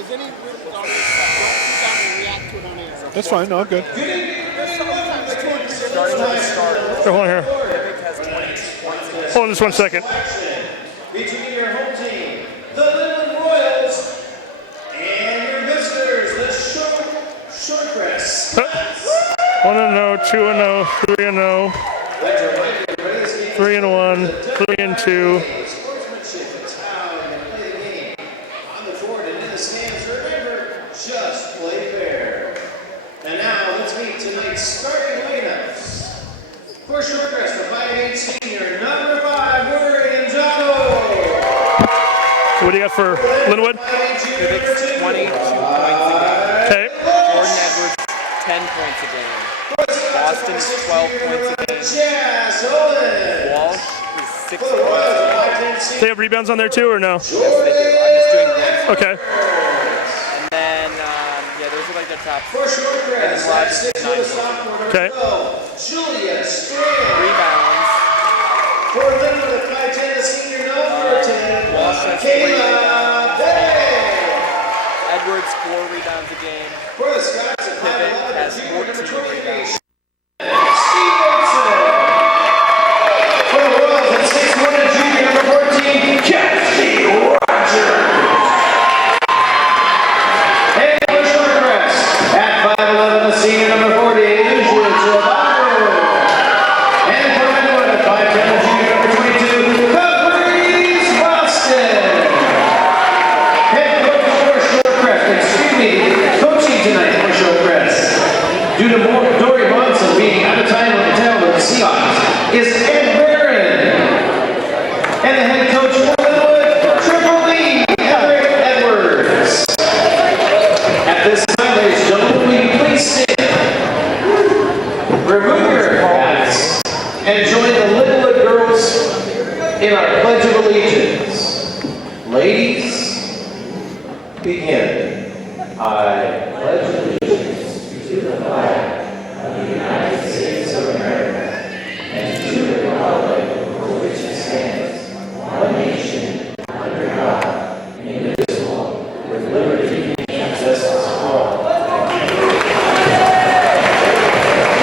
there's any rumors on this, don't sit down and react to it on air. That's fine. No, I'm good. Hold on here. Hold on just 1 second. Between your home team, the Linwood Royals, and your visitors, the Shorecrest. 1-0, 2-0, 3-0, 3-1, 3-2. Sportsmanship, it's how you play the game. On the court and in the stands, remember, just play fair. And now let's meet tonight's starting lineups. For Shorecrest, the 5'8" senior, number 5, Worry and Jado. What do you got for Linwood? Pivot's 22 points a game. Okay. Jordan Edwards, 10 points a game. Boston is 12 points a game. Walsh is 6 points a game. They have rebounds on there too, or no? Yes, they do. I'm just doing points. Okay. And then, those are like the top. For Shorecrest, at 6 with a sophomore, number Okay. 12, Julia Strand. Rebounds. For Linwood, the 5'10", the senior, number 10, Walsh has 3 Kayla Bay. Edwards, 4 rebounds a game. For the Scots, the Pivot 5'11", has the junior, 14 number 23, rebounds. Steve Wilson. For the Royals, at 6'1", the junior, number 14, Kelsey Rogers. And for Shorecrest, at 5'11", the senior, number 40, Lucia Chabago. And for Linwood, at 5'10", the junior, number 22, Caprice Boston. Head coach for Shorecrest, coaching tonight for Shorecrest. Due to Dory Monson being out of time on the tail with the Seahawks, is Ed Barron. And the head coach for Linwood, Triple E, Heather Edwards. At this time, ladies and gentlemen, will you please stand, remove your hats, and join the Linwood girls in our Pledge of Allegiance. Ladies, begin. I pledge allegiance to the flag of the United States of America and to the republic for which it stands, one nation, under God, indivisible, with liberty and justice for all.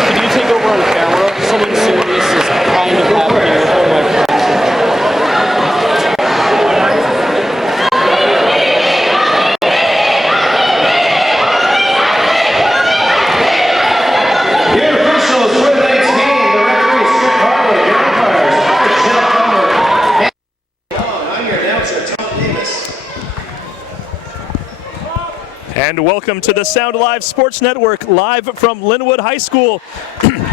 Can you take over on camera? Something serious is kind of happening with all my friends. Your officials for tonight's game, the referees, Strick Harwood, your umpires, Michelle Comer, and I'm your announcer, Tom Davis. And welcome to the Sound Live Sports Network, live from Linwood High School,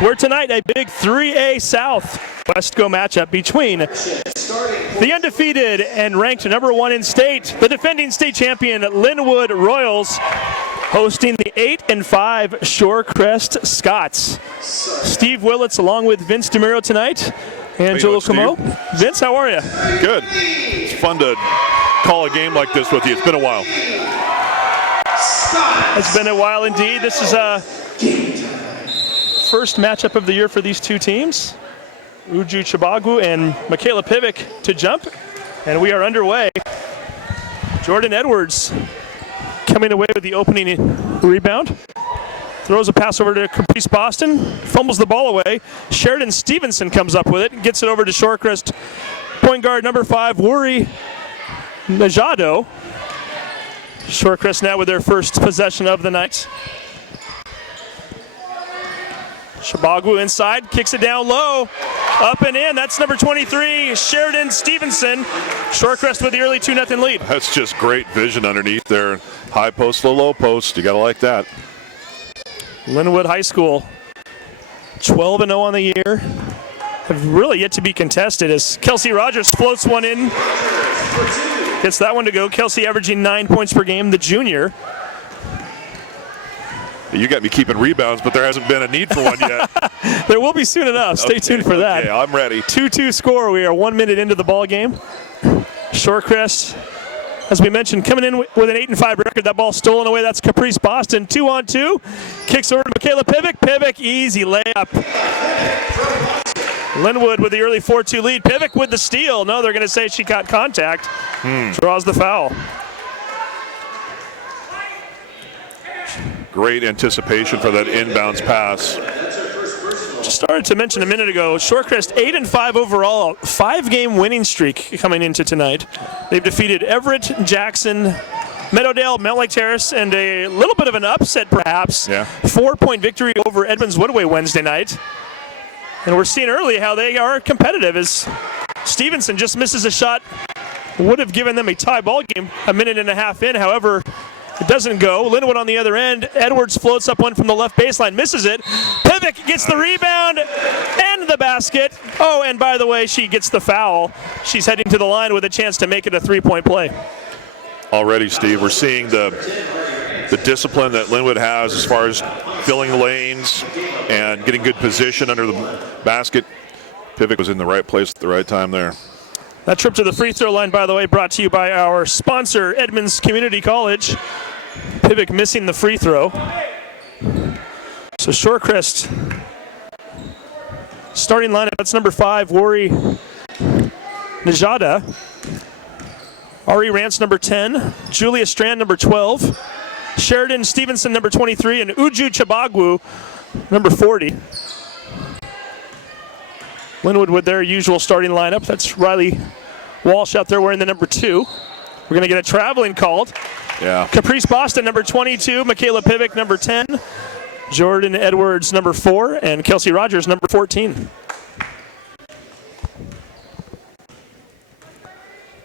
where tonight a big 3A South Westco matchup between the undefeated and ranked number 1 in state, the defending state champion Linwood Royals, hosting the 8-5 Shorecrest Scots. Steve Willits along with Vince DeMiro tonight. Angelo Como. Vince, how are you? Good. It's fun to call a game like this with you. It's been a while. It's been a while indeed. This is a first matchup of the year for these two teams. Uju Chabagu and Michaela Pivic to jump. And we are underway. Jordan Edwards coming away with the opening rebound. Throws a pass over to Caprice Boston. Fumbles the ball away. Sheridan Stevenson comes up with it and gets it over to Shorecrest point guard number 5, Worry Najado. Shorecrest now with their first possession of the night. Chabagu inside, kicks it down low, up and in. That's number 23, Sheridan Stevenson. Shorecrest with the early 2-0 lead. That's just great vision underneath there. High post to low post. You got to like that. Linwood High School, 12-0 on the year. Have really yet to be contested as Kelsey Rogers floats one in. Gets that one to go. Kelsey averaging 9 points per game, the junior. You got me keeping rebounds, but there hasn't been a need for one yet. There will be soon enough. Stay tuned for that. Okay, I'm ready. 2-2 score. We are 1 minute into the ball game. Shorecrest, as we mentioned, coming in with an 8-5 record. That ball stolen away. That's Caprice Boston. 2-on-2. Kicks over to Michaela Pivic. Pivic, easy layup. Linwood with the early 4-2 lead. Pivic with the steal. No, they're going to say she got contact. Draws the foul. Great anticipation for that inbounds pass. Just started to mention a minute ago, Shorecrest 8-5 overall, 5-game winning streak coming into tonight. They've defeated Everett, Jackson, Meadowdale, Mount Lake Terrace, and a little bit of an upset perhaps. Yeah. 4-point victory over Edmonds Woodway Wednesday night. And we're seeing early how they are competitive as Stevenson just misses a shot. Would have given them a tie ball game a minute and a half in. However, it doesn't go. Linwood on the other end. Edwards floats up one from the left baseline, misses it. Pivic gets the rebound and the basket. Oh, and by the way, she gets the foul. She's heading to the line with a chance to make it a 3-point play. Already, Steve, we're seeing the discipline that Linwood has as far as filling the lanes and getting good position under the basket. Pivic was in the right place at the right time there. That trip to the free throw line, by the way, brought to you by our sponsor, Edmonds Community College. Pivic missing the free throw. So Shorecrest starting lineup, that's number 5, Wari Najada. Ari Rance, number 10. Julia Strand, number 12. Sheridan Stevenson, number 23. And Uju Chabagwu, number 40. Linwood with their usual starting lineup. That's Riley Walsh out there wearing the number 2. We're going to get a traveling called. Yeah. Caprice Boston, number 22. Michaela Pivic, number 10. Jordan Edwards, number 4. And Kelsey Rogers, number 14.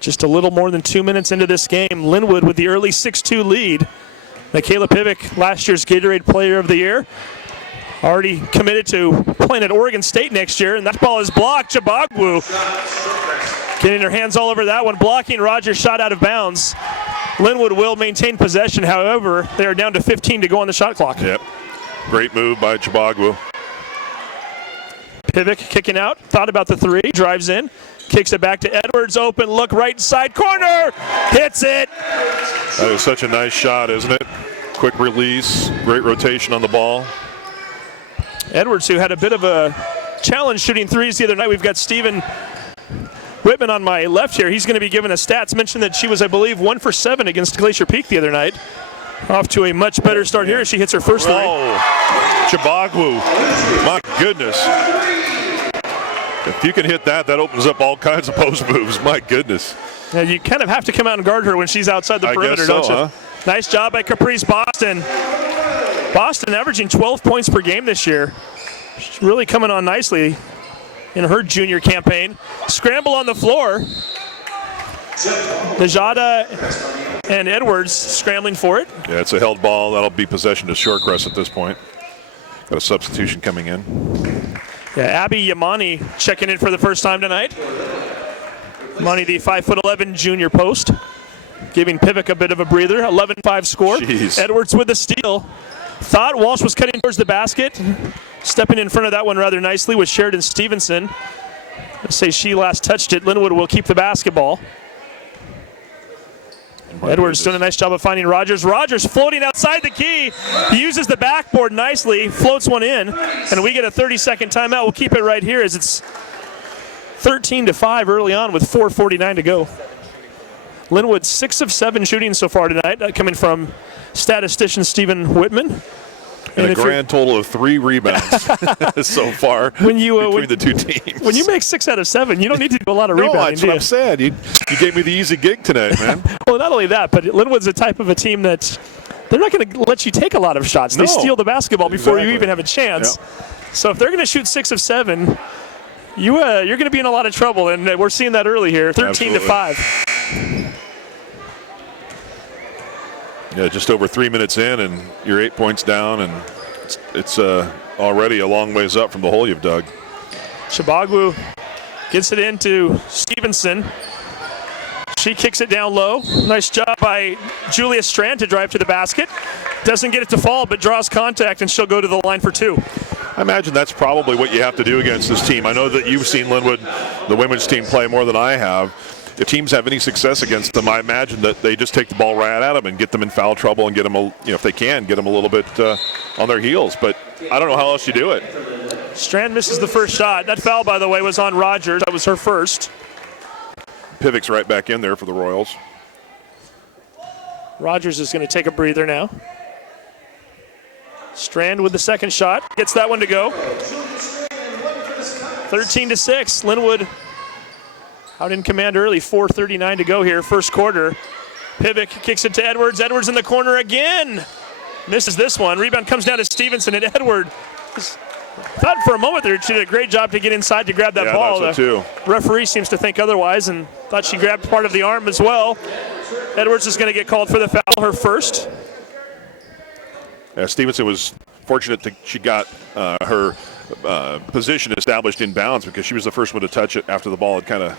Just a little more than 2 minutes into this game. Linwood with the early 6-2 lead. Michaela Pivic, last year's Gatorade Player of the Year. Already committed to playing at Oregon State next year, and that ball is blocked. Chabagwu getting her hands all over that one, blocking Rogers' shot out of bounds. Linwood will maintain possession, however, they are down to 15 to go on the shot clock. Yep. Great move by Chabagwu. Pivic kicking out, thought about the 3, drives in, kicks it back to Edwards, open look, right side corner, hits it. That is such a nice shot, isn't it? Quick release, great rotation on the ball. Edwards, who had a bit of a challenge shooting threes the other night. We've got Stephen Whitman on my left here. He's going to be given us stats. Mentioned that she was, I believe, 1 for 7 against Glacier Peak the other night. Off to a much better start here as she hits her first 3. Oh, Chabagwu, my goodness. If you can hit that, that opens up all kinds of post moves. My goodness. Now you kind of have to come out and guard her when she's outside the perimeter, so, don't you? huh? Nice job by Caprice Boston. Boston averaging 12 points per game this year. She's really coming on nicely in her junior campaign. Scramble on the floor. Najada and Edwards scrambling for it. Yeah, it's a held ball. That'll be possession to Shorecrest at this point. Got a substitution coming in. Yeah, Abby Yamani checking in for the first time tonight. Yamani, the 5'11" junior post, giving Pivic a bit of a breather. 11-5 score. Jeez. Edwards with the steal. Thought Walsh was cutting towards the basket. Stepping in front of that one rather nicely was Sheridan Stevenson. Let's say she last touched it. Linwood will keep the basketball. Edwards doing a nice job of finding Rogers. Rogers floating outside the key. He uses the backboard nicely, floats one in, and we get a 30-second timeout. We'll keep it right here as it's 13-5 early on with 4:49 to go. Linwood 6 of 7 shooting so far tonight, coming from statistician Stephen Whitman. And a grand total of 3 rebounds so far between the two teams. When you make 6 out of 7, you don't need to do a lot of rebounding. That's what I'm saying. You gave me the easy gig tonight, man. Well, not only that, but Linwood's the type of a team that they're not going to let you take a lot of shots. They steal the basketball before you even have a chance. Yeah. So if they're going to shoot 6 of 7, you're going to be in a lot of trouble, and we're seeing that early here, 13-5. Yeah, just over 3 minutes in, and you're 8 points down, and it's already a long ways up from the hole you've dug. Chabagwu gets it into Stevenson. She kicks it down low. Nice job by Julia Strand to drive to the basket. Doesn't get it to fall, but draws contact, and she'll go to the line for 2. I imagine that's probably what you have to do against this team. I know that you've seen Linwood, the women's team, play more than I have. If teams have any success against them, I imagine that they just take the ball right at them and get them in foul trouble and get them, if they can, get them a little bit on their heels. But I don't know how else you do it. Strand misses the first shot. That foul, by the way, was on Rogers. That was her first. Pivic's right back in there for the Royals. Rogers is going to take a breather now. Strand with the second shot. Gets that one to go. 13-6. Linwood out in command early. 4:39 to go here. First quarter. Pivick kicks it to Edwards. Edwards in the corner again. Misses this one. Rebound comes down to Stevenson, and Edward thought for a moment there she did a great job to get inside to grab that ball. Yeah, too. Referee seems to think otherwise and thought she grabbed part of the arm as well. Edwards is going to get called for the foul, her first. Yeah, Stevenson was fortunate that she got her position established in bounds because she was the first one to touch it after the ball had kind of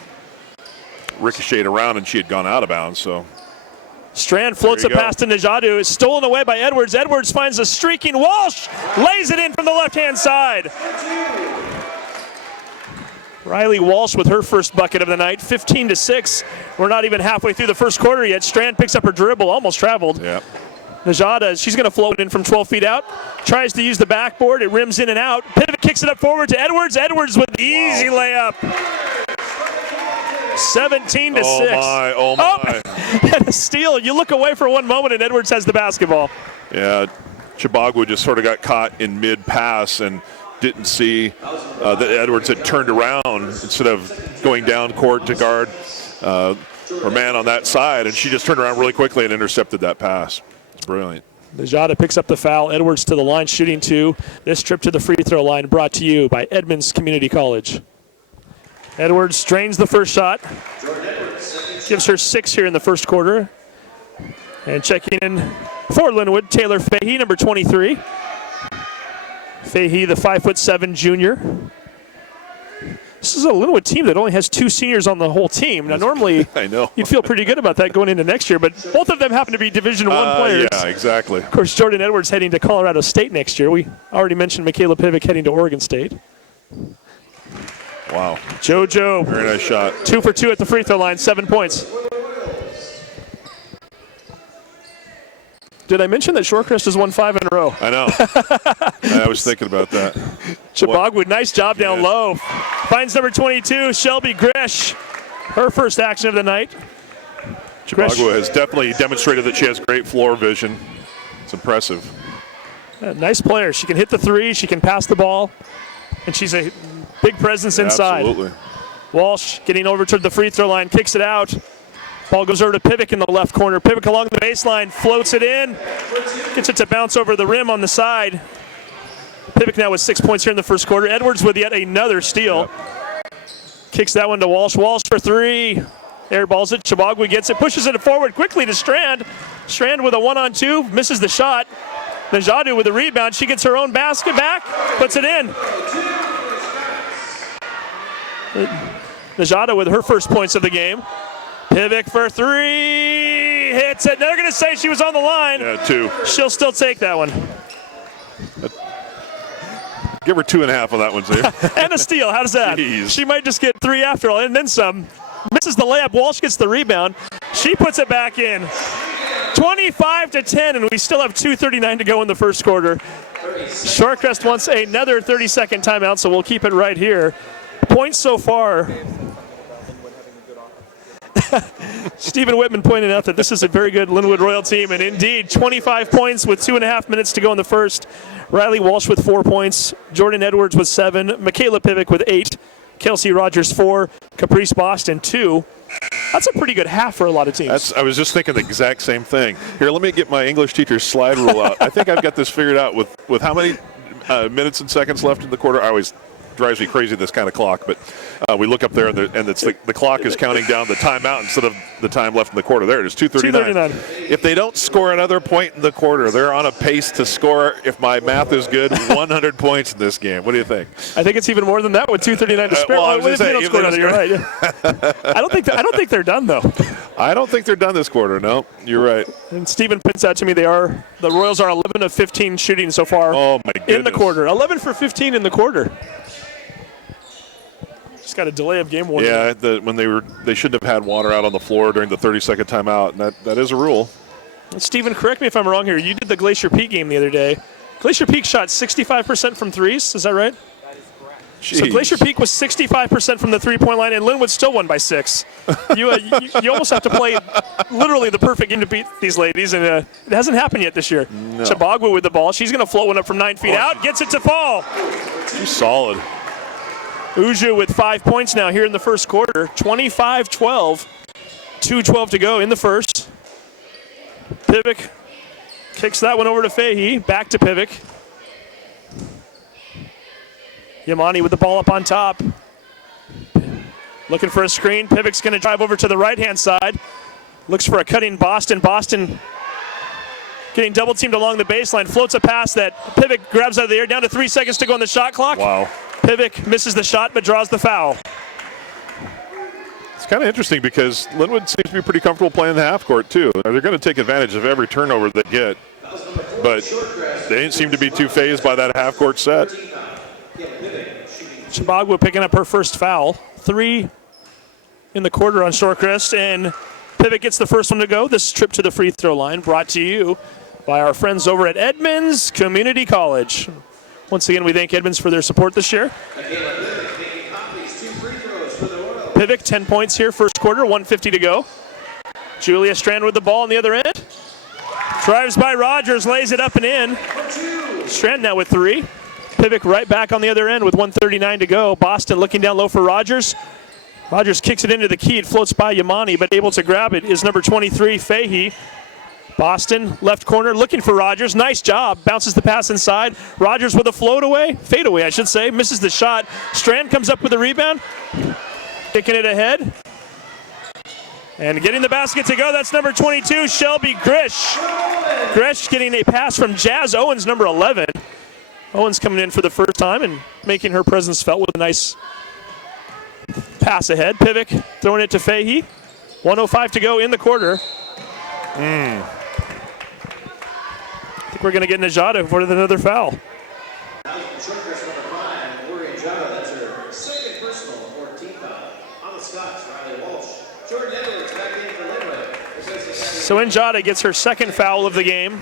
ricocheted around and she had gone out of bounds. So Strand floats it past to Najadu. It's stolen away by Edwards. Edwards finds a streaking Walsh. Lays it in from the left-hand side. Riley Walsh with her first bucket of the night. 15-6. We're not even halfway through the first quarter yet. Strand picks up her dribble. Almost traveled. Yeah. Najada, she's going to float in from 12 feet out. Tries to use the backboard. It rims in and out. Pivot kicks it up forward to Edwards. Edwards with the easy layup. 17-6. Oh my. And a steal. You look away for one moment and Edwards has the basketball. Yeah, Chibagwu just sort of got caught in mid-pass and didn't see that Edwards had turned around instead of going down court to guard her man on that side, and she just turned around really quickly and intercepted that pass. It's brilliant. Najada picks up the foul. Edwards to the line, shooting two. This trip to the free throw line brought to you by Edmonds Community College. Edwards drains the first shot. Gives her 6 here in the first quarter. And checking in for Linwood, Taylor Fahey, number 23. Fahey, the 5'7" junior. This is a Linwood team that only has 2 seniors on the whole team. Now, normally, I know. you'd feel pretty good about that going into next year, but both of them happen to be Division I players. Yeah, exactly. Of course, Jordan Edwards heading to Colorado State next year. We already mentioned Michaela Pivick heading to Oregon State. Wow. JoJo. Very nice shot. 2 for 2 at the free throw line, 7 points. Did I mention that Shorecrest has won 5 in a row? I know. I was thinking about that. Chibagwu, nice job down low. Finds number 22, Shelby Gresh. Her first action of the night. Chibagwu has definitely demonstrated that she has great floor vision. It's impressive. Nice player. She can hit the three, she can pass the ball, and she's a big presence inside. Absolutely. Walsh getting over to the free throw line, kicks it out. Ball goes over to Pivick in the left corner. Pivick along the baseline, floats it in. Gets it to bounce over the rim on the side. Pivick now with 6 points here in the first quarter. Edwards with yet another steal. Yep. Kicks that one to Walsh. Walsh for 3. Airballs it. Chibagwu gets it. Pushes it forward quickly to Strand. Strand with a 1-on-2. Misses the shot. Najadu with a rebound. She gets her own basket back. Puts it in. Najada with her first points of the game. Pivick for 3, hits it. They're going to say she was on the line. Yeah, 2. She'll still take that one. Give her 2.5 on that one, Zay. And a steal. How does that? Jeez. She might just get 3 after all, and then some. Misses the layup. Walsh gets the rebound. She puts it back in. 25-10, and we still have 2:39 to go in the first quarter. Shorecrest wants another 30-second timeout, so we'll keep it right here. Points so far. Stephen Whitman pointed out that this is a very good Linwood Royal team, and indeed, 25 points with 2.5 minutes to go in the first. Riley Walsh with 4 points, Jordan Edwards with 7, Michaela Pivick with 8, Kelsey Rogers 4, Caprice Boston 2. That's a pretty good half for a lot of teams. I was just thinking the exact same thing. Here, let me get my English teacher's slide rule out. I think I've got this figured out with how many minutes and seconds left in the quarter. I always drives me crazy, this kind of clock, but we look up there and it's the clock is counting down the timeout instead of the time left in the quarter. There it is, 2:39. If they don't score another point in the quarter, they're on a pace to score, if my math is good, 100 points in this game. What do you think? I think it's even more than that with 2:39 to spare. You're right. I don't think they're done though. I don't think they're done this quarter. No, you're right. And Stephen points out to me the Royals are 11 of 15 shooting so far. Oh my goodness. In the quarter, 11 for 15 in the quarter. Just got a delay of game warning. Yeah, they shouldn't have had water out on the floor during the 30-second timeout, and that is a rule. Stephen, correct me if I'm wrong here. You did the Glacier Peak game the other day. Glacier Peak shot 65% from threes. Is that right? That is correct. So Glacier Peak was 65% from the three-point line, and Linwood still won by 6. You almost have to play literally the perfect game to beat these ladies, and it hasn't happened yet this year. No. Chibagwu with the ball. She's going to float one up from 9 feet out, gets it to fall. She's solid. Uju with 5 points now here in the first quarter. 25-12. 2:12 to go in the first. Pivic kicks that one over to Fahey. Back to Pivic. Yamani with the ball up on top. Looking for a screen. Pivic's going to drive over to the right-hand side. Looks for a cutting Boston. Boston getting double-teamed along the baseline. Floats a pass that Pivic grabs out of the air. Down to 3 seconds to go on the shot clock. Wow. Pivic misses the shot but draws the foul. It's kind of interesting because Linwood seems to be pretty comfortable playing the half court, too. They're going to take advantage of every turnover they get. But they didn't seem to be too fazed by that half court set. Chibagwu picking up her first foul. 3 in the quarter on Shorecrest, and Pivic gets the first one to go. This trip to the free throw line brought to you by our friends over at Edmonds Community College. Once again, we thank Edmonds for their support this year. Pivic, 10 points here, first quarter, 1:50 to go. Julia Strand with the ball on the other end. Drives by Rogers, lays it up and in. Strand now with 3. Pivic right back on the other end with 1:39 to go. Boston looking down low for Rogers. Rogers kicks it into the key. It floats by Yamani, but able to grab it is number 23, Fahey. Boston, left corner, looking for Rogers. Nice job. Bounces the pass inside. Rogers with a fade away, I should say. Misses the shot. Strand comes up with a rebound. Kicking it ahead. And getting the basket to go, that's number 22, Shelby Grish. Grish getting a pass from Jazz Owens, number 11. Owens coming in for the first time and making her presence felt with a nice pass ahead. Pivic throwing it to Fahey. 1:05 to go in the quarter. I think we're going to get Najada for another foul. So Njada gets her second foul of the game.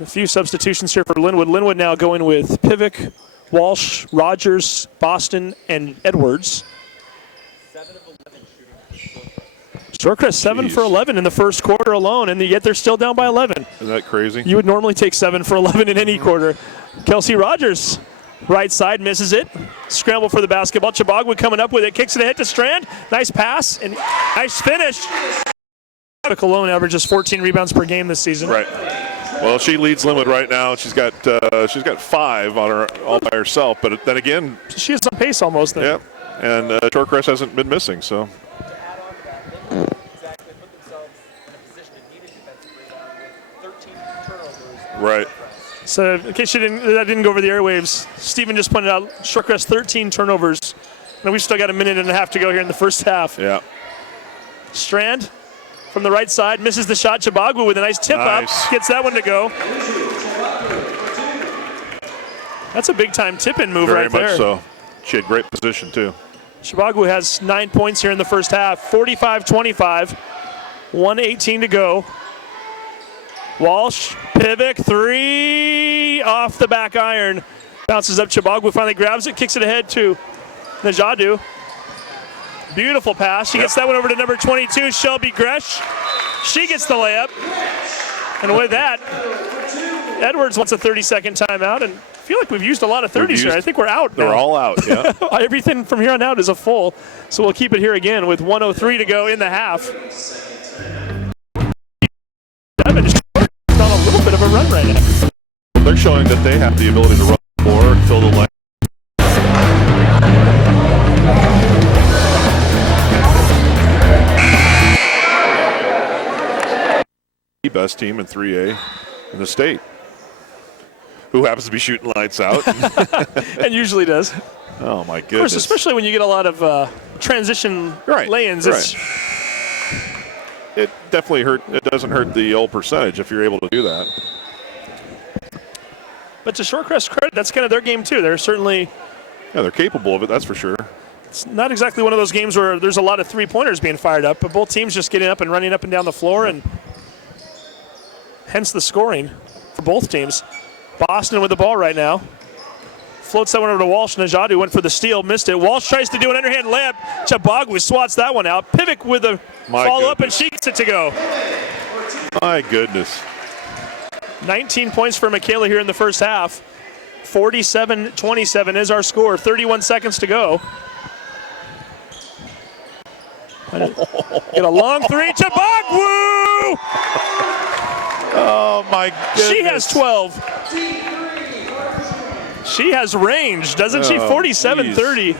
A few substitutions here for Linwood. Linwood now going with Pivic, Walsh, Rogers, Boston, and Edwards. 7 of 11 shooting. Shorecrest 7 for 11 in the first quarter alone, and yet they're still down by 11. Isn't that crazy? You would normally take 7 for 11 in any quarter. Kelsey Rogers, right side, misses it. Scramble for the basketball. Chibagwu coming up with it, kicks it ahead to Strand. Nice pass and nice finish. Cologne averages 14 rebounds per game this season. Right. Well, she leads Linwood right now. She's got 5 on her all by herself. But then again, she is on pace almost. Then. Yep. And Shorecrest hasn't been missing. So. Right. So in case that didn't go over the airwaves, Stephen just pointed out Shorecrest 13 turnovers. And we've still got a minute and a half to go here in the first half. Yeah. Strand from the right side misses the shot. Chibagwu with a nice tip up, gets that one to go. That's a big time tip-in move right there. Very much so. She had great position too. Chibagwu has 9 points here in the first half. 45-25, 1:18 to go. Walsh, Pivic, 3 off the back iron. Bounces up, Chibagwu finally grabs it, kicks it ahead to Najadu. Beautiful pass. She gets that one over to number 22, Shelby Gresh. She gets the layup. And with that, Edwards wants a 30-second timeout, and I feel like we've used a lot of 30s here. I think we're out now. They're all out, yeah. Everything from here on out is a full, so we'll keep it here again with 1:03 to go in the half. On a little bit of a run right now. They're showing that they have the ability to run the floor and fill the lane. The best team in 3A in the state, who happens to be shooting lights out. And usually does. Oh my goodness. Of course, especially when you get a lot of transition lay-ins. Right. It definitely it doesn't hurt the old percentage if you're able to do that. But to Shorecrest credit, that's kind of their game too. They're certainly... Yeah, they're capable of it, that's for sure. It's not exactly one of those games where there's a lot of three-pointers being fired up, but both teams just getting up and running up and down the floor, and hence the scoring for both teams. Boston with the ball right now. Floats that one over to Walsh. Najadu went for the steal, missed it. Walsh tries to do an underhand layup. Chabagwu swats that one out. Pivik with a follow-up, and she gets it to go. My goodness. 19 points for Michaela here in the first half. 47-27 is our score. 31 seconds to go. Get a long three. Chabagwu! Oh, my goodness. She has 12. She has range, doesn't she? 47-30.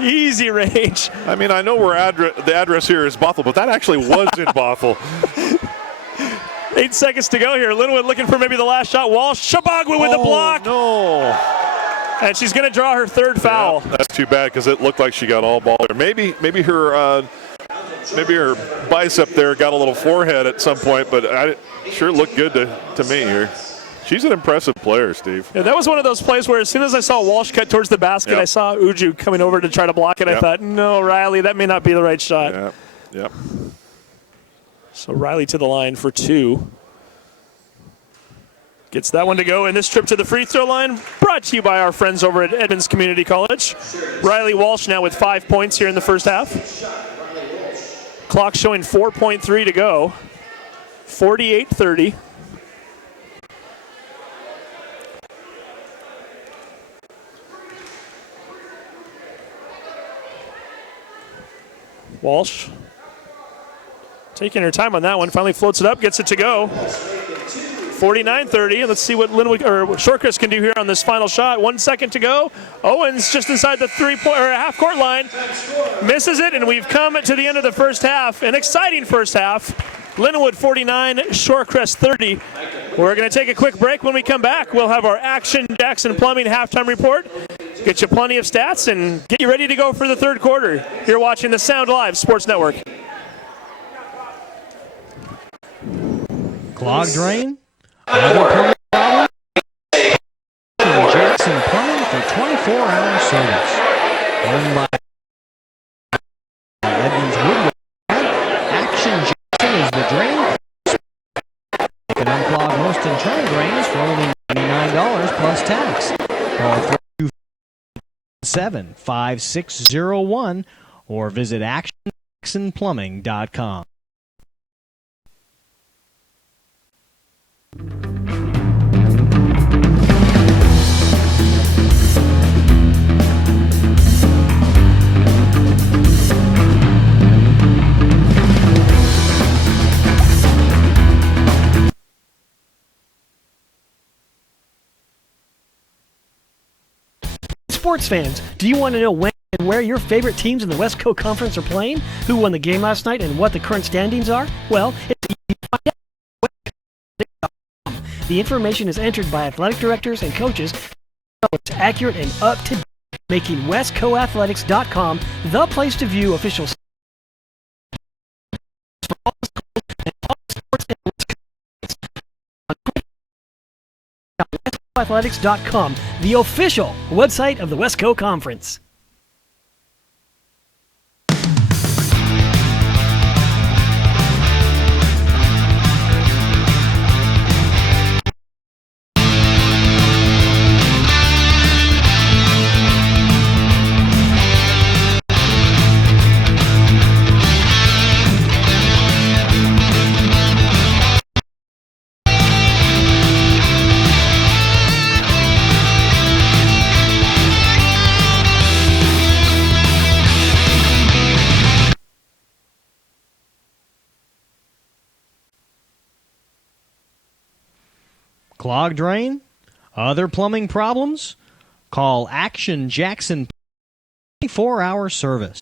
Easy range. I mean, I know the address here is Bothell, but that actually was in Bothell. 8 seconds to go here. Linwood looking for maybe the last shot. Walsh, Chabagwu with the block. No. And she's going to draw her third foul. Yeah, that's too bad because it looked like she got all ball there. Maybe her bicep there got a little forehead at some point, but it sure looked good to me here. She's an impressive player, Steve. Yeah, that was one of those plays where as soon as I saw Walsh cut towards the basket, I saw Uju coming over to try to block it. I thought, no, Riley, that may not be the right shot. Yep. So Riley to the line for 2. Gets that one to go, and this trip to the free throw line brought to you by our friends over at Edmonds Community College. Riley Walsh now with 5 points here in the first half. Clock showing 4.3 to go. 48-30. Walsh taking her time on that one. Finally floats it up, gets it to go. 49-30. Let's see what Shorecrest can do here on this final shot. 1 second to go. Owens just inside the half-court line. Misses it, and we've come to the end of the first half. An exciting first half. Linwood 49, Shorecrest 30. We're going to take a quick break. When we come back, we'll have our Action Jackson Plumbing halftime report. Get you plenty of stats and get you ready to go for the third quarter. You're watching the Sound Live Sports Network. Clogged drain? Other plumbing problems? Jackson Plumbing for 24-hour service. Owned by Edmonds Woodward. Action Jackson is the drain. You can unclog most internal drains for only $99 plus tax. Call 427-5601 or visit actionjacksonplumbing.com. Sports fans, do you want to know when and where your favorite teams in the West Coast Conference are playing? Who won the game last night and what the current standings are? Well, it's easy to find out. The information is entered by athletic directors and coaches, so it's accurate and up to date, making westcoathletics.com the place to view official for all schools and all sports and westcoathletics.com, the official website of the West Coast Conference. Clogged drain? Other plumbing problems? Call Action Jackson 24-hour service.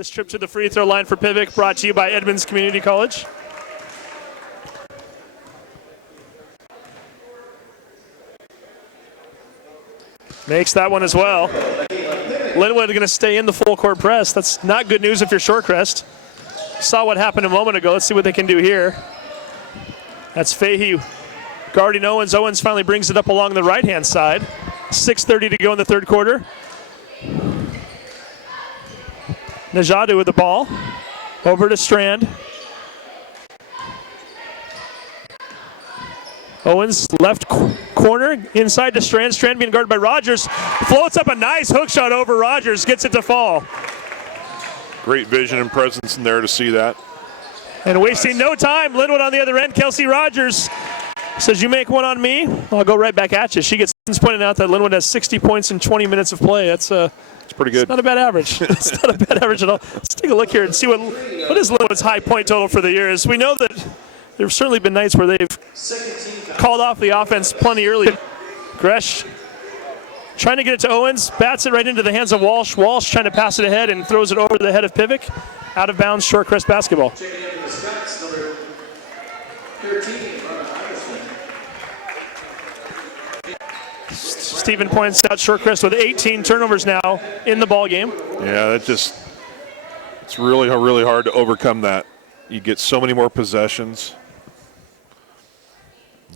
This trip to the free throw line for Pivot brought to you by Edmonds Community College. Makes that one as well. Linwood going to stay in the full court press. That's not good news if you're Shorecrest. Saw what happened a moment ago. Let's see what they can do here. That's Fahey guarding Owens. Owens finally brings it up along the right-hand side. 6:30 to go in the third quarter. Najadu with the ball. Over to Strand. Owens left corner inside to Strand. Strand being guarded by Rogers. Floats up a nice hook shot over Rogers. Gets it to fall. Great vision and presence in there to see that. And wasting no time. Linwood on the other end. Kelsey Rogers says, you make one on me, I'll go right back at you. She gets pointing out that Linwood has 60 points in 20 minutes of play. It's pretty good. Not a bad average. It's not a bad average at all. Let's take a look here and see what is Linwood's high point total for the year is. We know that there have certainly been nights where they've called off the offense plenty early. Gresh trying to get it to Owens, bats it right into the hands of Walsh. Walsh trying to pass it ahead and throws it over the head of Pivot. Out of bounds, Shorecrest basketball. Stephen points out Shorecrest with 18 turnovers now in the ball game. Yeah, it's really, really hard to overcome that. You get so many more possessions.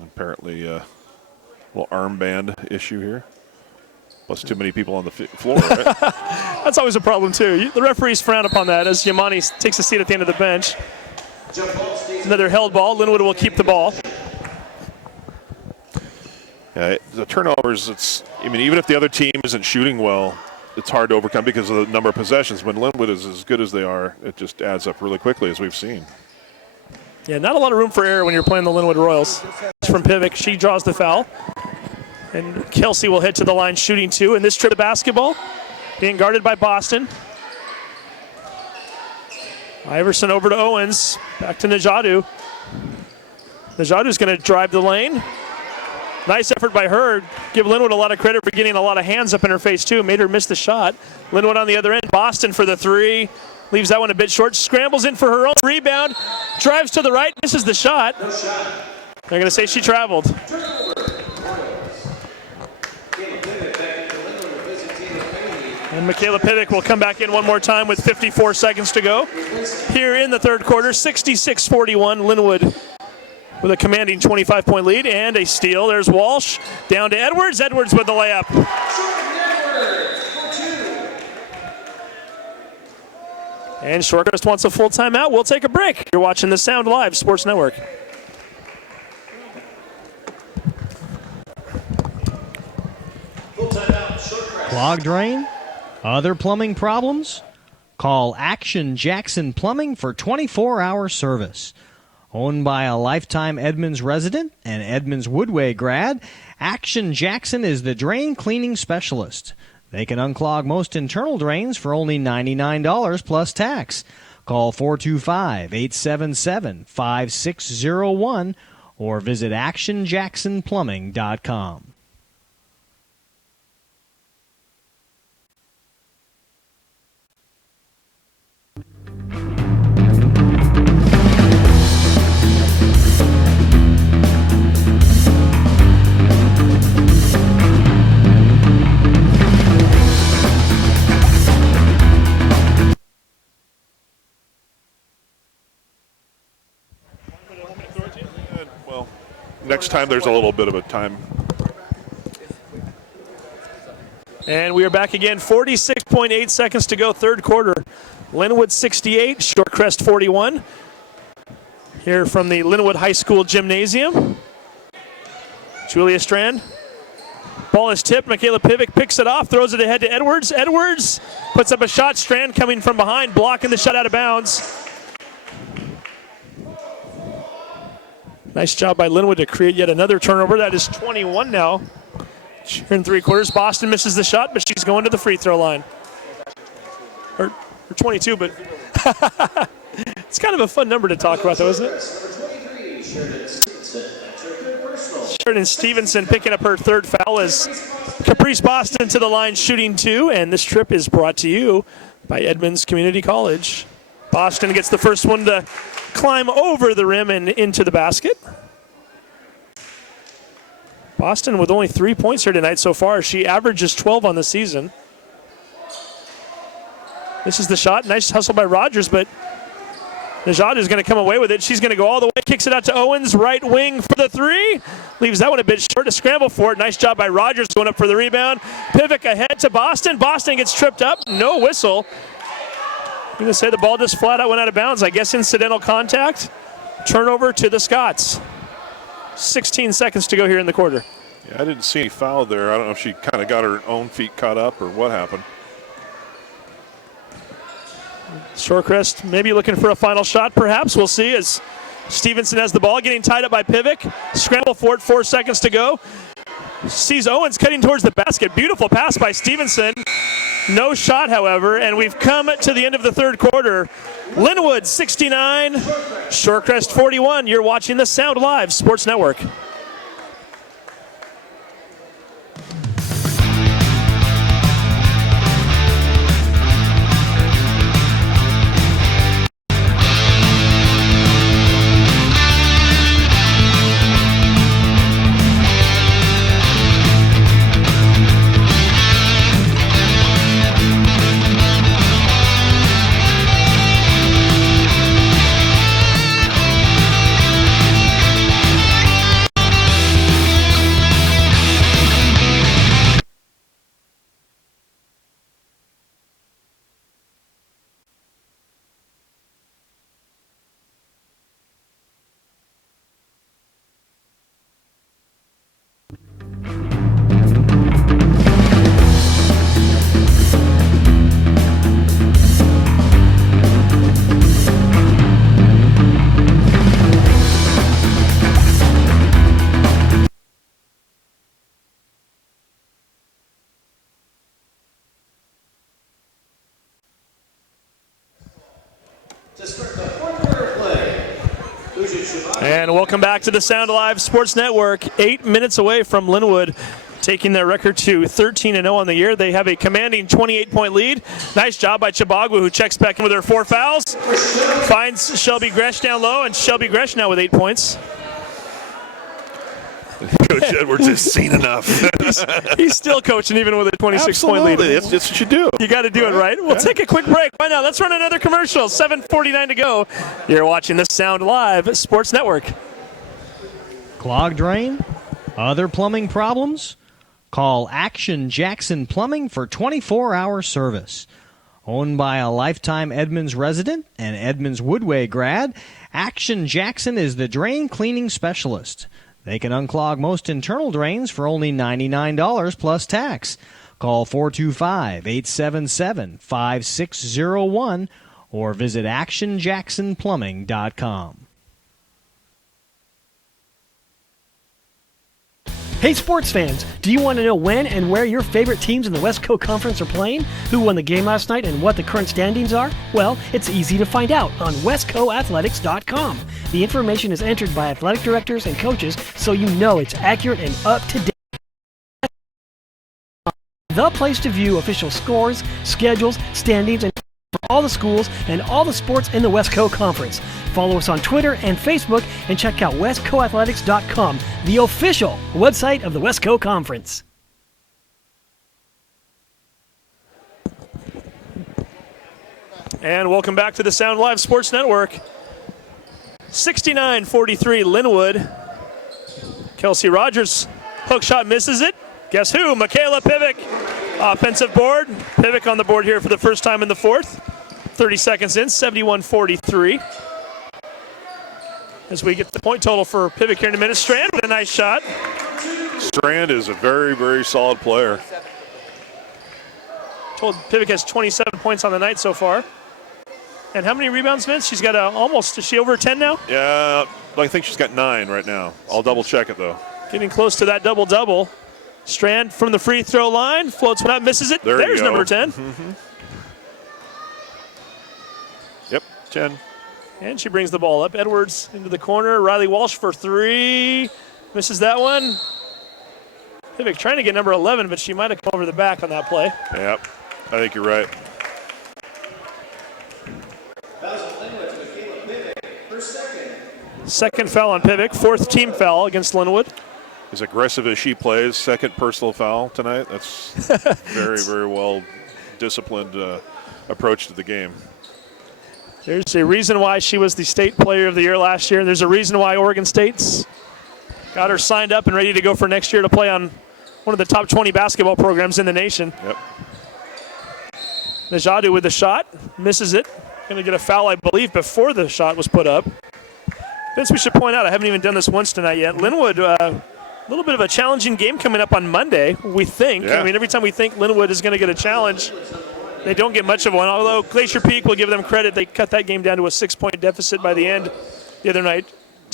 Apparently, a little armband issue here. Plus too many people on the floor, right? That's always a problem, too. The referees frown upon that as Yamani takes a seat at the end of the bench. Another held ball. Linwood will keep the ball. Yeah, the turnovers, even if the other team isn't shooting well, it's hard to overcome because of the number of possessions. When Linwood is as good as they are, it just adds up really quickly, as we've seen. Yeah, not a lot of room for error when you're playing the Linwood Royals. It's from Pivot. She draws the foul. And Kelsey will head to the line shooting two. And this trip to basketball being guarded by Boston. Iverson over to Owens. Back to Najadu. Najadu's going to drive the lane. Nice effort by her. Give Linwood a lot of credit for getting a lot of hands up in her face, too. Made her miss the shot. Linwood on the other end. Boston for the three. Leaves that one a bit short. Scrambles in for her own rebound. Drives to the right. Misses the shot. They're going to say she traveled. And Michaela Pivot will come back in one more time with 54 seconds to go. Here in the third quarter, 66-41. Linwood with a commanding 25-point lead and a steal. There's Walsh down to Edwards. Edwards with the layup. And Shorecrest wants a full timeout. We'll take a break. You're watching the Sound Live Sports Network. Clogged drain? Other plumbing problems? Call Action Jackson Plumbing for 24-hour service. Owned by a lifetime Edmonds resident and Edmonds Woodway grad, Action Jackson is the drain cleaning specialist. They can unclog most internal drains for only $99 plus tax. Call 425-877-5601 or visit actionjacksonplumbing.com. Well, next time there's a little bit of a time. And we are back again. 46.8 seconds to go, third quarter. Linwood 68, Shorecrest 41. Here from the Linwood High School Gymnasium. Julia Strand. Ball is tipped. Michaela Pivot picks it off, throws it ahead to Edwards. Edwards puts up a shot. Strand coming from behind, blocking the shot out of bounds. Nice job by Linwood to create yet another turnover. That is 21 now. Here in three quarters. Boston misses the shot, but she's going to the free throw line. Or 22, but it's kind of a fun number to talk about, though, isn't it? Sheridan Stevenson picking up her third foul as Caprice Boston to the line shooting two, and this trip is brought to you by Edmonds Community College. Boston gets the first one to climb over the rim and into the basket. Boston with only 3 points here tonight so far. She averages 12 on the season. This is the shot. Nice hustle by Rogers, but Najad is going to come away with it. She's going to go all the way. Kicks it out to Owens, right wing for the three. Leaves that one a bit short to scramble for it. Nice job by Rogers going up for the rebound. Pivot ahead to Boston. Boston gets tripped up. No whistle. I'm going to say the ball just flat out went out of bounds. I guess incidental contact. Turnover to the Scots. 16 seconds to go here in the quarter. Yeah, I didn't see any foul there. I don't know if she kind of got her own feet caught up or what happened. Shorecrest maybe looking for a final shot, perhaps. We'll see as Stevenson has the ball, getting tied up by Pivic. Scramble for it, 4 seconds to go. Sees Owens cutting towards the basket. Beautiful pass by Stevenson. No shot, however, and we've come to the end of the third quarter. Linwood 69, Shorecrest 41. You're watching the Sound Live Sports Network. And welcome back to the Sound Alive Sports Network. 8 minutes away from Linwood taking their record to 13-0 on the year. They have a commanding 28-point lead. Nice job by Chibagwa, who checks back in with her 4 fouls. Finds Shelby Gresh down low, and Shelby Gresh now with 8 points. Coach Edwards has seen enough. He's still coaching even with a 26-point lead. That's what you do. You got to do it right. We'll take a quick break. Why not? Let's run another commercial. 7:49 to go. You're watching the Sound Live Sports Network. Clogged drain? Other plumbing problems? Call Action Jackson Plumbing for 24-hour service. Owned by a lifetime Edmonds resident and Edmonds Woodway grad, Action Jackson is the drain cleaning specialist. They can unclog most internal drains for only $99 plus tax. Call 425-877-5601 or visit actionjacksonplumbing.com. Hey sports fans, do you want to know when and where your favorite teams in the Westco Conference are playing? Who won the game last night and what the current standings are? Well, it's easy to find out on westcoathletics.com. The information is entered by athletic directors and coaches, so you know it's accurate and up to date. The place to view official scores, schedules, standings, and for all the schools and all the sports in the Westco Conference. Follow us on Twitter and Facebook and check out westcoathletics.com, the official website of the Westco Conference. And welcome back to the Sound Live Sports Network. 69-43 Linwood. Kelsey Rogers, hook shot misses it. Guess who? Michaela Pivic. Offensive board. Pivic on the board here for the first time in the fourth. 30 seconds in, 71-43. As we get the point total for Pivic here in a minute. Strand with a nice shot. Strand is a very, very solid player. Told Pivic has 27 points on the night so far. And how many rebounds, Vince? She's got almost, is she over 10 now? Yeah, I think she's got 9 right now. I'll double check it though. Getting close to that double-double. Strand from the free throw line, floats one out, misses it. There's number 10. Mm-hmm. Yep, 10. And she brings the ball up. Edwards into the corner. Riley Walsh for 3. Misses that one. Pivic trying to get number 11, but she might have come over the back on that play. Yep, I think you're right. Second foul on Pivik, fourth team foul against Linwood. As aggressive as she plays, second personal foul tonight. That's very, very well disciplined approach to the game. There's a reason why she was the state player of the year last year. There's a reason why Oregon State's got her signed up and ready to go for next year to play on one of the top 20 basketball programs in the nation. Yep. Najadu with the shot, misses it. Going to get a foul, I believe, before the shot was put up. Vince, we should point out, I haven't even done this once tonight yet. Linwood, a little bit of a challenging game coming up on Monday, we think. Yeah. I mean, every time we think Linwood is going to get a challenge, they don't get much of one. Although Glacier Peak will give them credit. They cut that game down to a 6-point deficit by the end the other night.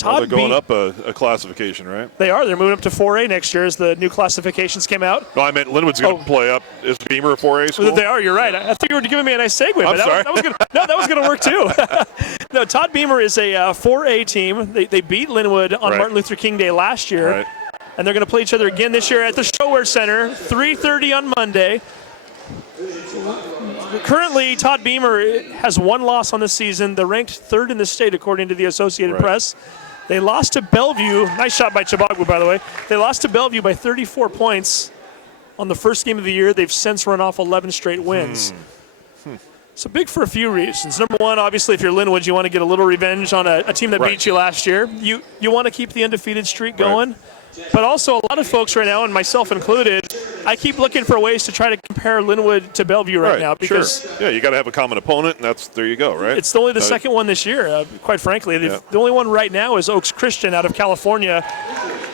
Well, they're going up a classification, right? They are. They're moving up to 4A next year as the new classifications came out. No, I meant Linwood's going to play up. Is Beamer a 4A school? They are. You're right. I thought you were giving me a nice segue. I'm But sorry. that was going to work too. No, Todd Beamer is a 4A team. They beat Linwood on Right. Martin Luther King Day last year. Right. And they're going to play each other again this year at the Shorecrest Center, 3:30 on Monday. Currently, Todd Beamer has one loss on the season. They're ranked third in the state, according to the Associated Right. Press. They lost to Bellevue. Nice shot by Chibagwu, by the way. They lost to Bellevue by 34 points on the first game of the year. They've since run off 11 straight wins. So big for a few reasons. Number one, obviously, if you're Linwood, you want to get a little revenge on a team that Right. beat you last year. You want to keep the undefeated streak going. But also, a lot of folks right now, and myself included, I keep looking for ways to try to compare Linwood to Bellevue right now because sure. Yeah, you got to have a common opponent, and there you go, right? it's only the second one this year, quite frankly. Yeah. The only one right now is Oaks Christian out of California.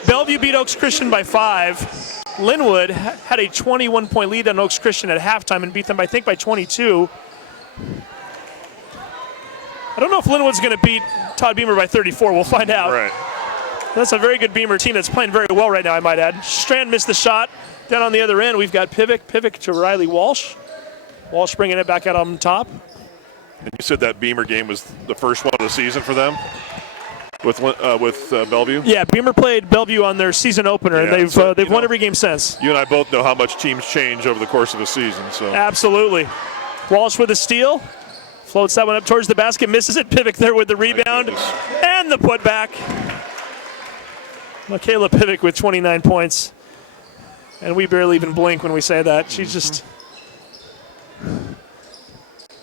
Bellevue beat Oaks Christian by 5. Linwood had a 21-point lead on Oaks Christian at halftime and beat them, I think, by 22. I don't know if Linwood's going to beat Todd Beamer by 34. We'll find out. Right. That's a very good Beamer team that's playing very well right now, I might add. Strand missed the shot. Down on the other end, we've got Pivik to Riley Walsh. Walsh bringing it back out on top. And you said that Beamer game was the first one of the season for them with Bellevue? Yeah, Beamer played Bellevue on their season opener, Yeah, and so, they've won every game since. You and I both know how much teams change over the course of a season. So Absolutely. Walsh with a steal. Floats that one up towards the basket, misses it. Pivik there with the rebound and the putback. Michaela Pivik with 29 points. And we barely even blink when we say that. She's just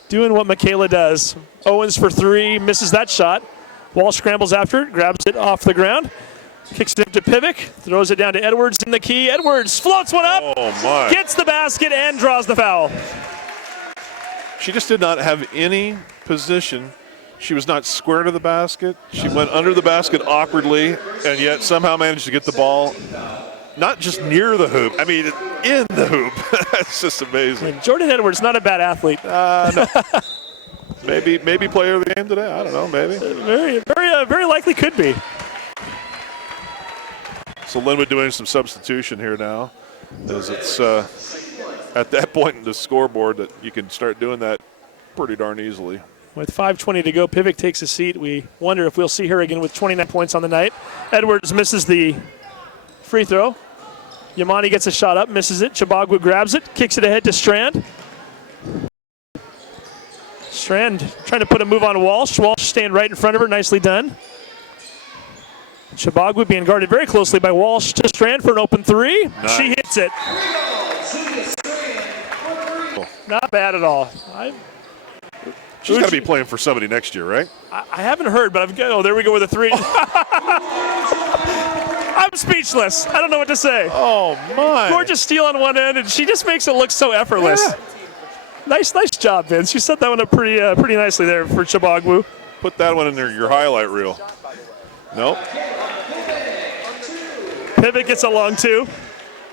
doing what Michaela does. Owens for 3, misses that shot. Walsh scrambles after it, grabs it off the ground, kicks it to Pivik, throws it down to Edwards in the key. Edwards floats one up, Oh, my. gets the basket, and draws the foul. She just did not have any position. She was not square to the basket. She went under the basket awkwardly, and yet somehow managed to get the ball not just near the hoop. I mean, in the hoop. That's just amazing. Jordan Edwards, not a bad athlete. No. Maybe player of the game today. I don't know. Maybe. Very likely could be. So Linwood doing some substitution here now, as it's at that point in the scoreboard that you can start doing that pretty darn easily. With 5:20 to go, Pivik takes a seat. We wonder if we'll see her again with 29 points on the night. Edwards misses the free throw. Yamani gets a shot up, misses it. Chibagwu grabs it, kicks it ahead to Strand. Strand trying to put a move on Walsh. Walsh staying right in front of her, nicely done. Chibagwu being guarded very closely by Walsh to Strand for an open 3. Nice. She hits it. Not bad at all. She's got to be playing for somebody next year, right? I haven't heard, but I've got, oh, there we go with a 3. I'm speechless. I don't know what to say. Oh, my. Gorgeous steal on one end, and she just makes it look so effortless. Yeah. Nice job, Vince. You set that one up pretty nicely there for Chibagwu. Put that one in your highlight reel. Nope. Pivik gets a long 2.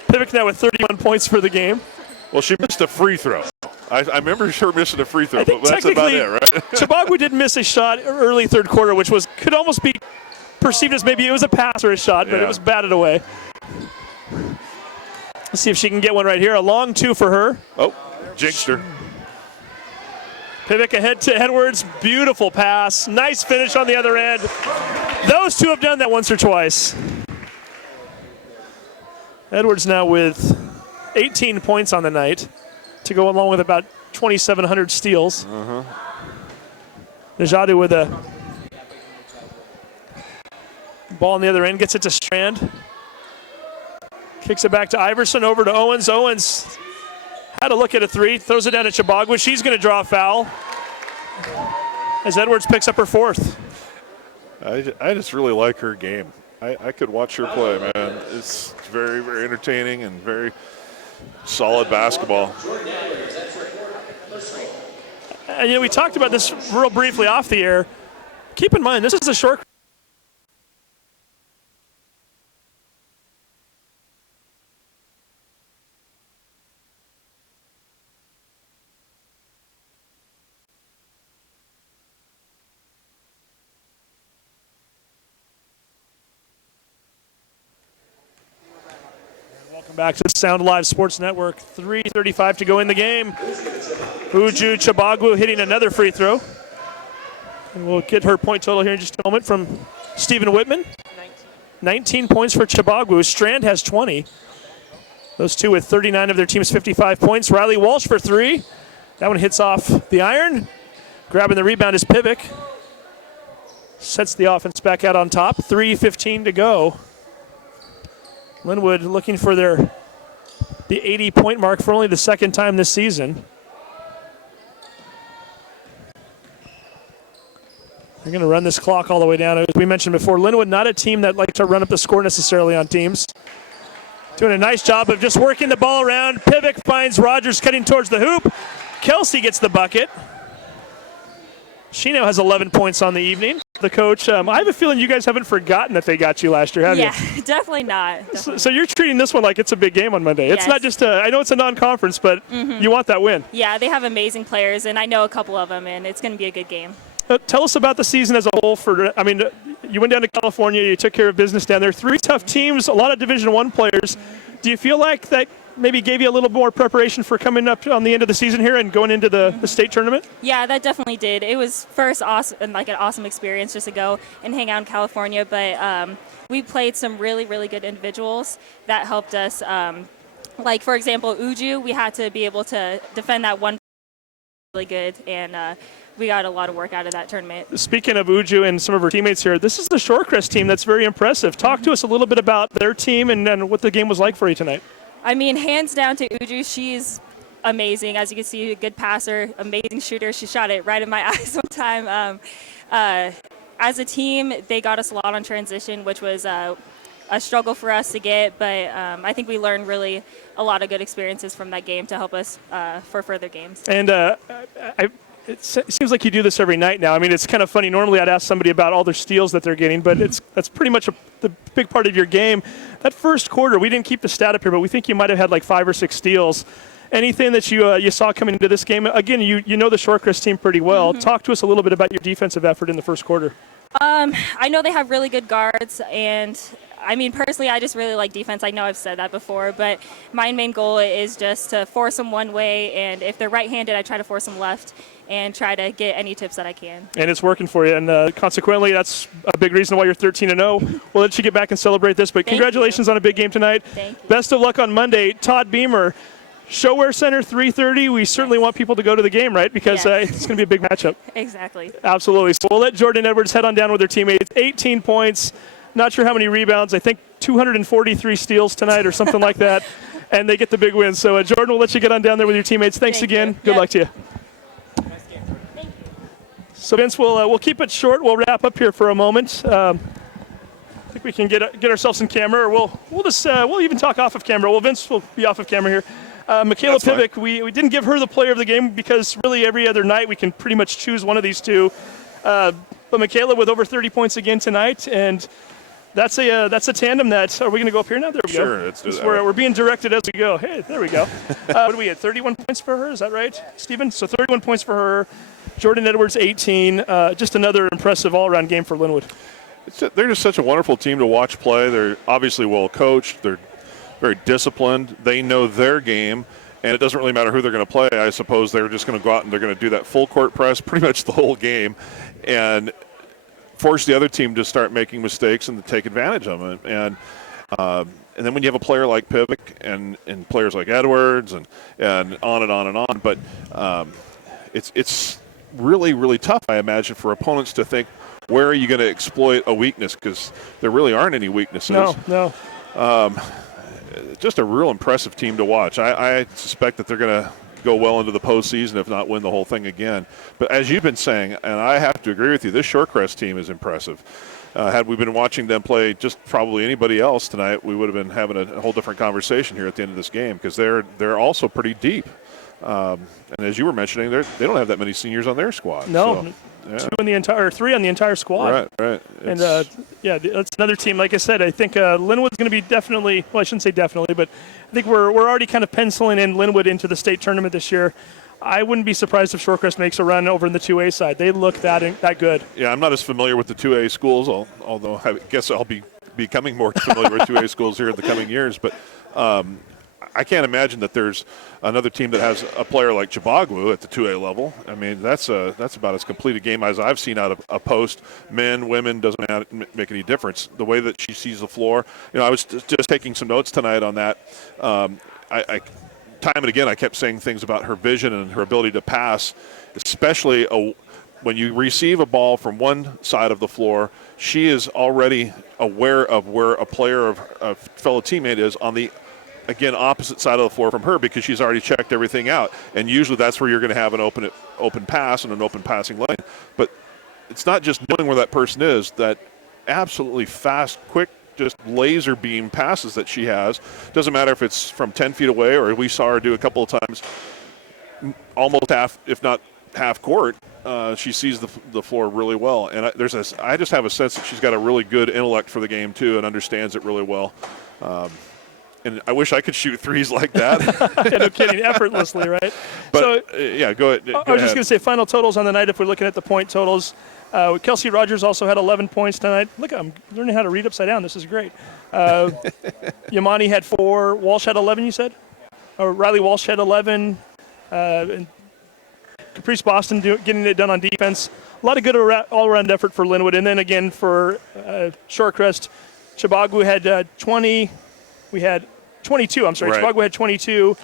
Pivik now with 31 points for the game. Well, she missed a free throw. I remember her missing a free throw, I think but that's about technically, it, right? Chibagwu did miss a shot early third quarter, which could almost be perceived as maybe it was a pass or a shot, but Yeah. it was batted away. Let's see if she can get one right here. A long 2 for her. Oh, jinxed her. Pivik ahead to Edwards. Beautiful pass. Nice finish on the other end. Those two have done that once or twice. Edwards now with 18 points on the night to go along with about 2,700 steals. Najadu with a Ball on the other end, gets it to Strand. Kicks it back to Iverson, over to Owens. Owens had a look at a three, throws it down to Chibagwa. She's going to draw a foul as Edwards picks up her fourth. I just really like her game. I could watch her play, man. It's very, very entertaining and very solid basketball. And, we talked about this real briefly off the air. Keep in mind, this is a short. Welcome back to the Sound Live Sports Network. 3:35 to go in the game. Uju Chibagwa hitting another free throw. And we'll get her point total here in just a moment from Stephen Whitman. 19 points for Chibagwa. Strand has 20. Those two with 39 of their team's 55 points. Riley Walsh for three. That one hits off the iron. Grabbing the rebound is Pivic. Sets the offense back out on top. 3:15 to go. Linwood looking for the 80-point mark for only the second time this season. They're going to run this clock all the way down. As we mentioned before, Linwood not a team that likes to run up the score necessarily on teams. Doing a nice job of just working the ball around. Pivic finds Rogers cutting towards the hoop. Kelsey gets the bucket. She now has 11 points on the evening. The coach, I have a feeling you guys haven't forgotten that they got you last year, have you? Yeah, definitely not. So you're treating this one like it's a big game on Monday. Yes. It's not just I know it's a non-conference, but you want that win. Yeah, they have amazing players, and I know a couple of them, and it's going to be a good game. Tell us about the season as a whole. You went down to California, you took care of business down there. 3 tough teams, a lot of Division I players. Do you feel like that maybe gave you a little more preparation for coming up on the end of the season here and going into the state tournament? Yeah, that definitely did. It was first awesome, like an awesome experience just to go and hang out in California, but we played some really, really good individuals that helped us. Like, for example, Uju, we had to be able to defend that one really good, and we got a lot of work out of that tournament. Speaking of Uju and some of her teammates here, this is the Shorecrest team that's very impressive. Talk to us a little bit about their team and what the game was like for you tonight. I mean, hands down to Uju, she's amazing. As you can see, a good passer, amazing shooter. She shot it right in my eyes one time. As a team, they got us a lot on transition, which was a struggle for us to get, but I think we learned really a lot of good experiences from that game to help us for further games. And it seems like you do this every night now. I mean, it's kind of funny. Normally I'd ask somebody about all their steals that they're getting, but that's pretty much the big part of your game. That first quarter, we didn't keep the stat up here, but we think you might have had like 5 or 6 steals. Anything that you saw coming into this game? Again, you know the Shorecrest team pretty well. Talk to us a little bit about your defensive effort in the first quarter. I know they have really good guards, and I mean, personally, I just really like defense. I know I've said that before, but my main goal is just to force them one way, and if they're right-handed, I try to force them left and try to get any tips that I can. And it's working for you, and consequently, that's a big reason why you're 13-0. We'll let you get back and celebrate this, but congratulations on a big game tonight. Thank you. Best of luck on Monday. Todd Beamer, Showwear Center, 3:30. We certainly want people to go to the game, right? Because it's going to be a big matchup. Exactly. Absolutely. So we'll let Jordan Edwards head on down with her teammates. 18 points. Not sure how many rebounds. I think 243 steals tonight or something like that. And they get the big win. So, Jordan, we'll let you get on down there with your teammates. Thanks again. Good luck to you. Thank you. So, Vince, we'll keep it short. We'll wrap up here for a moment. I think we can get ourselves in camera, or we'll even talk off of camera. Well, Vince will be off of camera here. Michaela Pivic, we didn't give her the player of the game because really every other night we can pretty much choose one of these two. But Michaela with over 30 points again tonight, and that's a tandem that, are we going to go up here now? There we go. Sure, let's do that. We're being directed as we go. Hey, there we go. What do we get, 31 points for her? Is that right, Stephen? So 31 points for her. Jordan Edwards, 18. Just another impressive all-around game for Linwood. They're just such a wonderful team to watch play. They're obviously well coached. They're very disciplined. They know their game, and it doesn't really matter who they're going to play. I suppose they're just going to go out and they're going to do that full court press pretty much the whole game and force the other team to start making mistakes and to take advantage of it. And then when you have a player like Pivic and players like Edwards and on and on and on, but it's really, really tough, I imagine, for opponents to think, where are you going to exploit a weakness? Because there really aren't any weaknesses. No. Just a real impressive team to watch. I suspect that they're going to go well into the postseason, if not win the whole thing again. But as you've been saying, and I have to agree with you, this Shorecrest team is impressive. Had we been watching them play just probably anybody else tonight, we would have been having a whole different conversation here at the end of this game, because they're also pretty deep. And as you were mentioning, they don't have that many seniors on their squad. No, so, yeah. 3 on the entire squad. Right. And that's another team. Like I said, I think Linwood's going to be definitely. Well, I shouldn't say definitely, but I think we're already kind of penciling in Linwood into the state tournament this year. I wouldn't be surprised if Shorecrest makes a run over in the 2A side. They look that good. Yeah, I'm not as familiar with the 2A schools, although I guess I'll be becoming more familiar with 2A schools here in the coming years. But I can't imagine that there's another team that has a player like Chibagwu at the 2A level. I mean, that's about as complete a game as I've seen out of a post. Men, women, doesn't make any difference. The way that she sees the floor. I was just taking some notes tonight on that. Time and again, I kept saying things about her vision and her ability to pass, especially when you receive a ball from one side of the floor. She is already aware of where a player of a fellow teammate is on the opposite side of the floor from her, because she's already checked everything out. And usually that's where you're going to have an open pass and an open passing lane. But it's not just knowing where that person is, that absolutely fast, quick, just laser beam passes that she has. Doesn't matter if it's from 10 feet away, or we saw her do a couple of times almost half, if not half court. She sees the floor really well. And I just have a sense that she's got a really good intellect for the game too, and understands it really well. And I wish I could shoot threes like that. No kidding, effortlessly, right? But yeah, go ahead. I was just going to say final totals on the night. If we're looking at the point totals, Kelsey Rogers also had 11 points tonight. Look, I'm learning how to read upside down. This is great. Yamani had 4. Walsh had 11. You said, or Riley Walsh had 11. And Caprice Boston getting it done on defense. A lot of good all-around effort for Linwood. And then again for Shorecrest, Chibagwu had 20. We had 22. I'm sorry, right. Chibagwu had 22,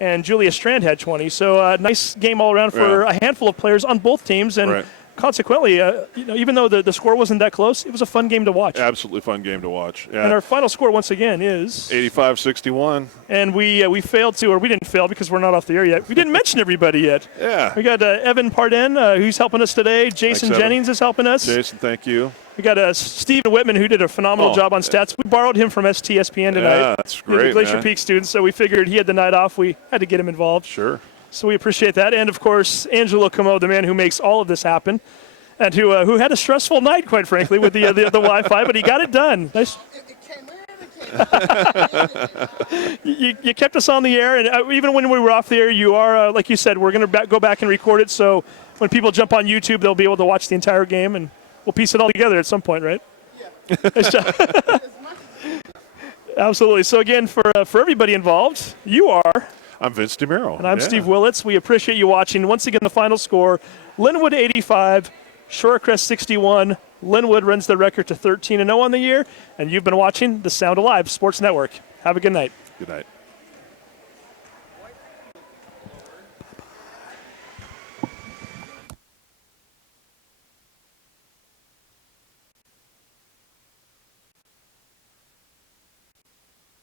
and Julia Strand had 20. So nice game all around for a handful of players on both teams, and consequently, even though the score wasn't that close, it was a fun game to watch. Absolutely fun game to watch. Yeah. And our final score once again is 85-61. And we failed to, or we didn't fail because we're not off the air yet. We didn't mention everybody yet. Yeah. We got Evan Pardin, who's helping us today. Jason Jennings is helping us. Jason, thank you. We got Stephen Whitman, who did a phenomenal job on stats. We borrowed him from STSPN tonight. Yeah, that's great, Glacier Peak student, so we figured he had the night off. We had to get him involved. Sure. So we appreciate that. And, of course, Angelo Como, the man who makes all of this happen, and who had a stressful night, quite frankly, with the Wi-Fi, but he got it done. Nice. You kept us on the air, and even when we were off the air, you are, like you said, we're going to go back and record it, so when people jump on YouTube, they'll be able to watch the entire game, and we'll piece it all together at some point, right? Yeah. Absolutely. So again, for everybody involved, you are. I'm Vince DeMiro. And I'm Steve Willits. We appreciate you watching. Once again, the final score, Linwood 85, Shorecrest 61. Linwood runs the record to 13-0 on the year. And you've been watching the Sound Alive Sports Network. Have a good night. Good night.